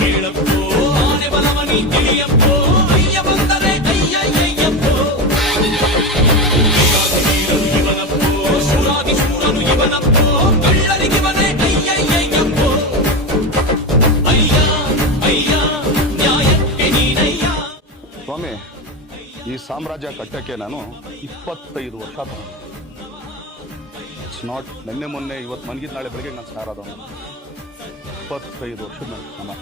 ಕೇಳಪ್ಪೋ ಆನೆ ಬಲವನಿ ತಿಳಿಯಪ್ಪೋ ಅಯ್ಯ ಬಂದರೆ ಅಯ್ಯಯ್ಯಯ್ಯಪ್ಪೋ ಇವನಪ್ಪೋ ಶೂರಾದಿ ಶೂರನು ಇವನಪ್ಪೋ ಕಳ್ಳರಿಗಿವನೇ ಅಯ್ಯಯ್ಯಯ್ಯಪ್ಪೋ ಅಯ್ಯ ಅಯ್ಯ ನ್ಯಾಯಕ್ಕೆ ನೀನಯ್ಯ. ಸ್ವಾಮಿ, ಈ ಸಾಮ್ರಾಜ್ಯ ಕಟ್ಟಕ್ಕೆ ನಾನು 25 ವರ್ಷ ತಗೊಂಡೆ. ಇಟ್ಸ್ ನಾಟ್ ನಿನ್ನೆ ಮೊನ್ನೆ ಇವತ್ತು ಮನ್ಗಿದ್ ನಾಳೆ ಬೆಳಗ್ಗೆ ನಾನು ಸಾರಾದವನು. 25 ವರ್ಷದ ನನ್ನ